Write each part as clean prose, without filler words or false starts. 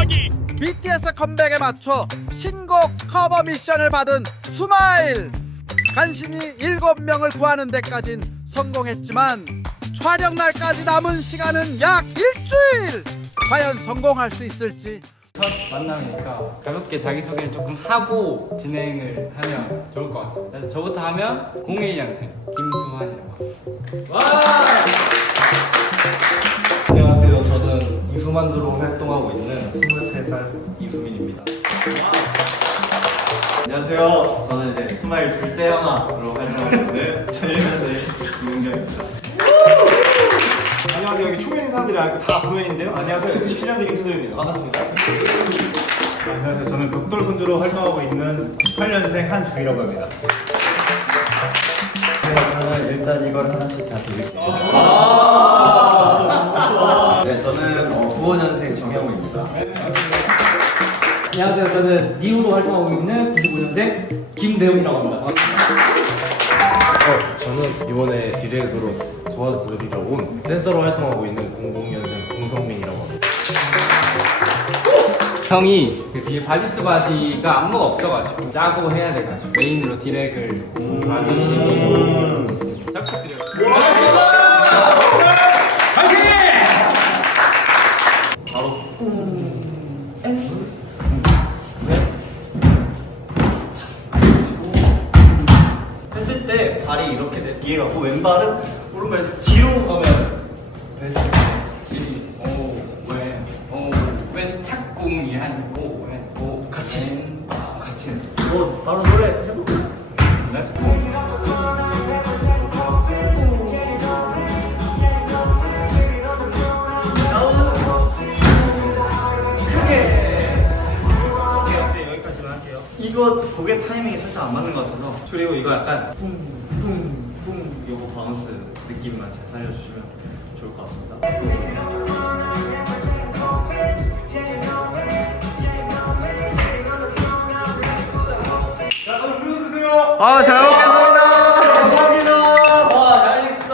이야기. BTS 컴백에 맞춰 신곡 커버 미션을 받은 스마일. 간신히 7명을 구하는 데까진 성공했지만 촬영 날까지 남은 시간은 약 일주일. 과연 성공할 수 있을지. 첫 만남이니까 가볍게 자기소개를 조금 하고 진행을 하면 좋을 것 같습니다. 그래서 저부터 하면 01년생 김수환이라고 합니다. 와! 안녕하세요. 저는 이수만두로 활동하고 있는 23살 이수민입니다. 안녕하세요. 저는 이제 스마일 둘째 형아로 활동하고 있는 21살 이은경입니다. 안녕하세요. 여기 초면인 사람들이 알고 다 구면인데요. 안녕하세요. 97년생 이수들입니다. 반갑습니다. 안녕하세요. 저는 벽돌 손주로 활동하고 있는 98년생 한주희라고 합니다. 저는 일단 이걸 하나씩 다 드릴게요. 네, 저는 95년생 정형우입니다. 안녕하세요. 저는 니우로 활동하고 있는 95년생 김대웅이라고 합니다. 저는 이번에 디렉으로 도와드리러 온 댄서로 활동하고 있는 00년생 공성민이라고 합니다. 형이 그 뒤에 바디 투 바디가 안무가 없어가지고 짜고 해야 돼가지고 메인으로 디렉을 받으시기로 했습니다. 잘 부탁드려요. 했을 때 발이 이렇게 돼. 뒤에 가고 왼발은 오른발 뒤로 가면 했을 때. 왼 착공이 아니고 오 같이. 같이. 바로 노래 해볼까? 네? 오케이, 여기까지만 할게요. 이거 고개 타이밍이 살짝 안 맞는 것 같아서. 그리고 이거 약간 뿡뿡뿡 요거 바운스 느낌만 잘 살려주시면 좋을 것 같습니다. 아, 잘 먹겠습니다. 감사합니다. 와, 잘하겠어.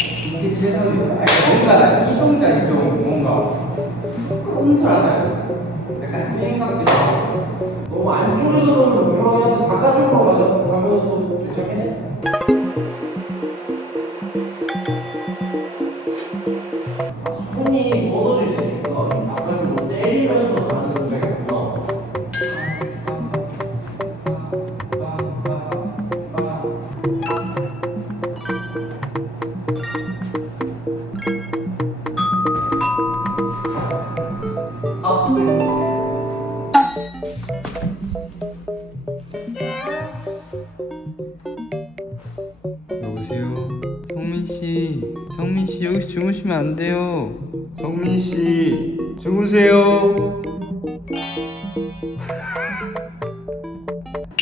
이게 세상에 뭔가 이동작이 좀 뭔가 끈끈하나요? 약간 스윙 같기도 하고 너무 안쪽에서 너무 들어가면 바깥쪽으로 가면 또 괜찮긴 해. 손이 뻗어져 있으니까 바깥쪽으로 때리면서 가는 동작이구나. 여보세요? 성민 씨 여기서 주무시면 안 돼요. 성민 씨 주무세요.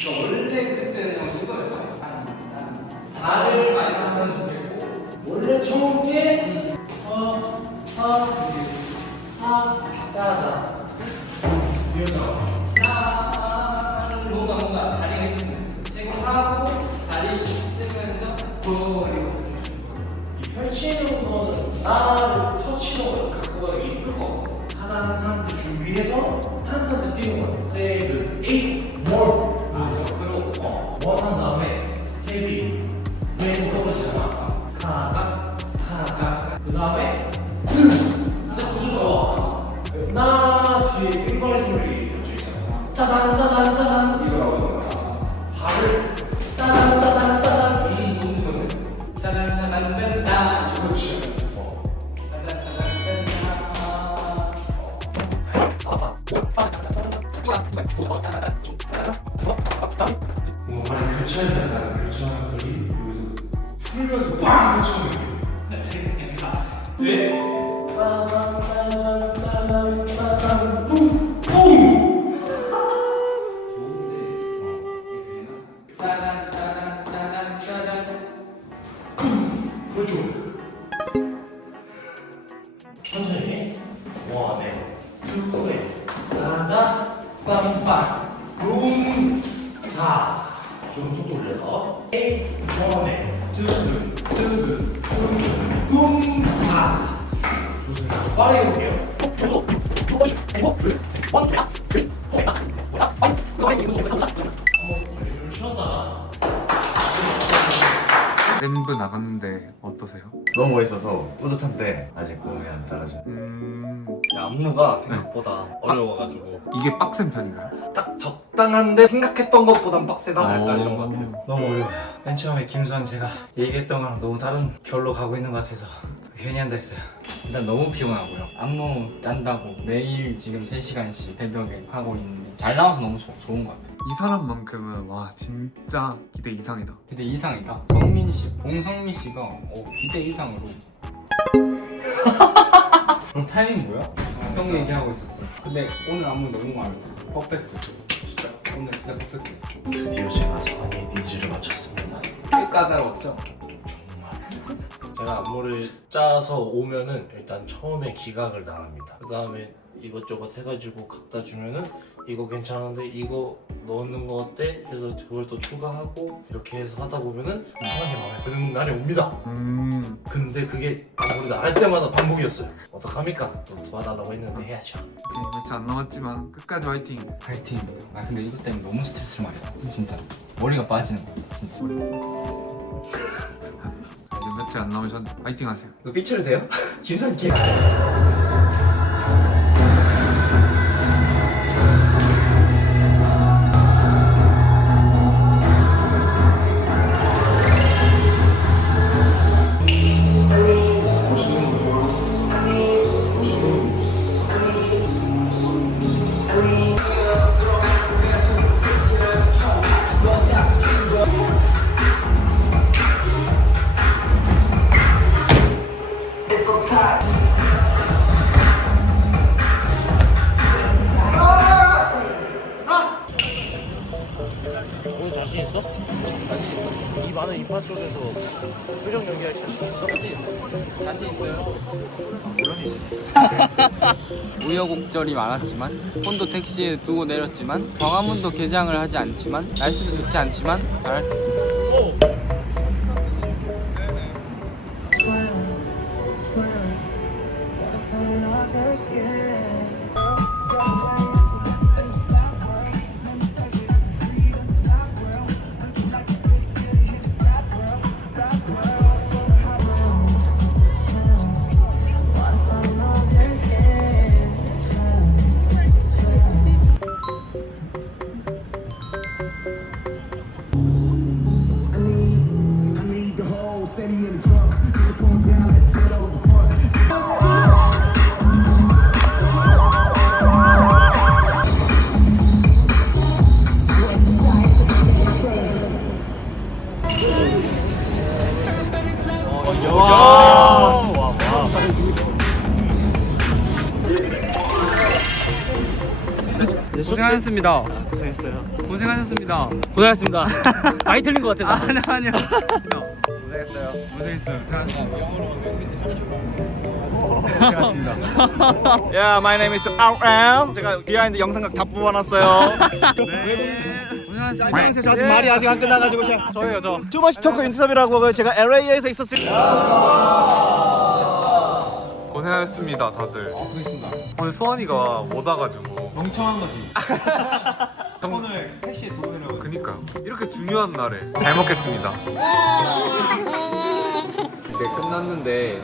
원래 그때는 이거였잖아. 달을 많이 썼으면 좋겠고 원래 처음 게 따다. 뭔가 다리가 있으면 지금 하고 다리 쓰면서 그리고 이 펼치는 거는 나를 터치로 갖고 가기 이쁠 것 같고 하나한테 준비해서 하나한테 뛰는 거야. 스텝을 8, 옆으로 원한 다음에 스텝이 왼 떨어지잖아. 카가 그 다음에 살짝 부수고 나 뒤에 pin발 소리 겹쳐있잖아. 따단 따단 따단 이거 나오잖아. 발을 따단 따단 따단 이 동작은 짜잔짜잔 뺀다. 그렇지. 짜잔짜잔 뺀다. 뭐 발이 교차하지 않아요. 교차하는 거리 여기서 풀면서 빵 교차하는 네? 그렇죠. 천천히. 원, 네. 투, 네. 잘한다. 깜빡 붐4 좀 속도 올려서 8 원에 뜨근 붐4 좋습니다. 빠르게 볼게요. 한번 쉬었다가 램브 나갔는데 어떠세요? 너무 멋있어서 뿌듯한데 아직 몸이 안 따라줘. 안무가 생각보다 어려워가지고 이게 빡센 편인가요? 딱 적당한데 생각했던 것보단 빡세다 약간 이런 것 같아요. 너무 어려워요. 맨 처음에 김수환 제가 얘기했던 거랑 너무 다른 결로 가고 있는 것 같아서 괜히 한다 했어요. 일단 너무 피곤하고요. 안무 짠다고 매일 지금 3시간씩 새벽에 하고 있는데 잘 나와서 너무 좋은 것 같아요. 이 사람만큼은 와 진짜 기대 이상이다. 기대 이상이다. 성민 씨, 봉성민 씨가 기대 이상으로. 타이밍 뭐야? 형 얘기하고 있었어. 근데 오늘 안무 너무 마음에 들어. 퍼펙트. 진짜 오늘 진짜 퍼펙트했어. 드디어 제가 성의 니즈를 맞췄습니다. 꽤 까다로웠죠? 제가 안무를 짜서 오면은 일단 처음에 기각을 당합니다. 그 다음에 이것저것 해가지고 갖다 주면은 이거 괜찮은데 이거 넣는 거 어때? 해서 그걸 또 추가하고 이렇게 해서 하다 보면은 이상하게 마음에 드는 날이 옵니다. 근데 그게 안무를 나갈 때마다 반복이었어요. 어떡합니까? 또 도와달라고 했는데 해야죠. 오케이, 며칠 안 남았지만 끝까지 화이팅. 파이팅. 아 근데 이것 때문에 너무 스트레스를 많이 받았어. 진짜 머리가 빠지는 거야. 진짜. 이제 며칠 안 남으셨는데 화이팅 하세요. 이거 삐쳐도 돼요? 김수환 개. 오늘 자신 있어? 자신 있어. 이 많은 인파 속에서 표정 연기할 자신 있어? 자신 있어. 자신 있어요? 우여곡절이 많았지만 혼도 택시에 두고 내렸지만 광화문도 개장을 하지 않지만 날씨도 좋지 않지만 잘할 수 있습니다. 고생하셨습니다. 고생했어요. 고생하셨습니다. 고생하셨습니다. 많이 틀린 것 같아요. 아니요. 고생했어요. Yeah, my name is RM. 제가 비하인드 영상각 다 뽑아놨어요. 고생하셨습니다. 아직 말이 아직 안 끝나가지고 저예요 저. 투머치 토크 인터뷰라고 제가 LA에서 있었을. 고생하셨습니다 다들. 오늘 수환이가 못 와가지고 멍청한 거지. 오늘 택시에 두고 내려가. 그니까요. 이렇게 중요한 날에 잘 먹겠습니다. 이제 끝났는데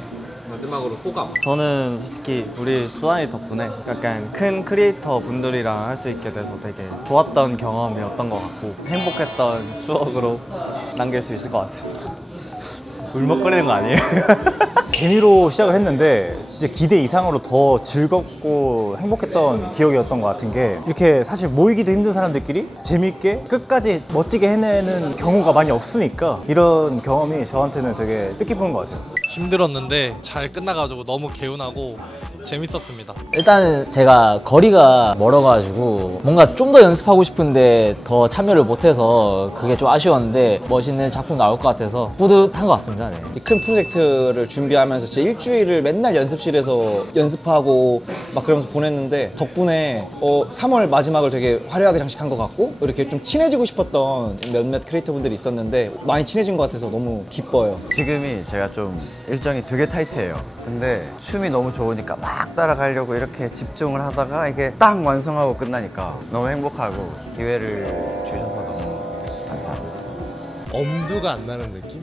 마지막으로 소감. 저는 솔직히 우리 수환이 덕분에 약간 큰 크리에이터 분들이랑 할 수 있게 돼서 되게 좋았던 경험이었던 것 같고 행복했던 추억으로 남길 수 있을 것 같습니다. 울먹거리는 거 아니에요? 재미로 시작을 했는데 진짜 기대 이상으로 더 즐겁고 행복했던 기억이었던 것 같은 게 이렇게 사실 모이기도 힘든 사람들끼리 재밌게 끝까지 멋지게 해내는 경우가 많이 없으니까 이런 경험이 저한테는 되게 뜻깊은 것 같아요. 힘들었는데 잘 끝나가지고 너무 개운하고 재밌었습니다. 일단 제가 거리가 멀어가지고 뭔가 좀 더 연습하고 싶은데 더 참여를 못해서 그게 좀 아쉬웠는데 멋있는 작품 나올 것 같아서 뿌듯한 것 같습니다. 네. 이 큰 프로젝트를 준비하면서 진짜 일주일을 맨날 연습실에서 연습하고 막 그러면서 보냈는데 덕분에 3월 마지막을 되게 화려하게 장식한 것 같고 이렇게 좀 친해지고 싶었던 몇몇 크리에이터 분들이 있었는데 많이 친해진 것 같아서 너무 기뻐요. 지금이 제가 좀 일정이 되게 타이트해요. 근데 춤이 너무 좋으니까 막 따라가려고 이렇게 집중을 하다가 이게 딱 완성하고 끝나니까 너무 행복하고 기회를 주셔서 너무 감사합니다. 엄두가 안 나는 느낌?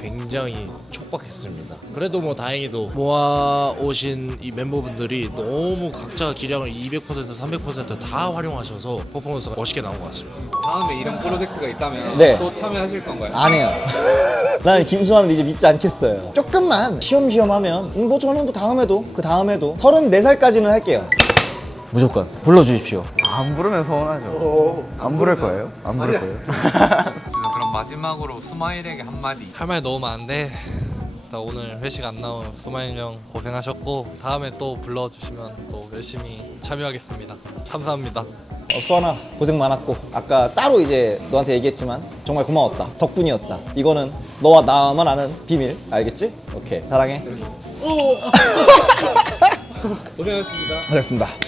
굉장히 촉박했습니다. 그래도 뭐 다행히도 모아오신 이 멤버분들이 너무 각자 기량을 200%, 300%다 활용하셔서 퍼포먼스가 멋있게 나온 것 같습니다. 다음에 이런 프로젝트가 있다면 네. 또 참여하실 건가요? 안 해요. 난 김수환을 이제 믿지 않겠어요. 조금만 쉬엄쉬엄 하면 뭐 저는 뭐 다음에도 그 다음에도 34살까지는 할게요. 무조건 불러주십시오. 안 부르면 서운하죠. 안 부를 거예요? 안 부를 거예요? 그럼 마지막으로 스마일에게 한마디. 할 말 너무 많은데 나 오늘 회식 안 나온 수마일 형 고생하셨고 다음에 또 불러주시면 또 열심히 참여하겠습니다. 감사합니다. 수환아 고생 많았고 아까 따로 이제 너한테 얘기했지만 정말 고마웠다. 덕분이었다. 이거는 너와 나만 아는 비밀. 알겠지? 오케이 사랑해. 고생하셨습니다. 고생했습니다.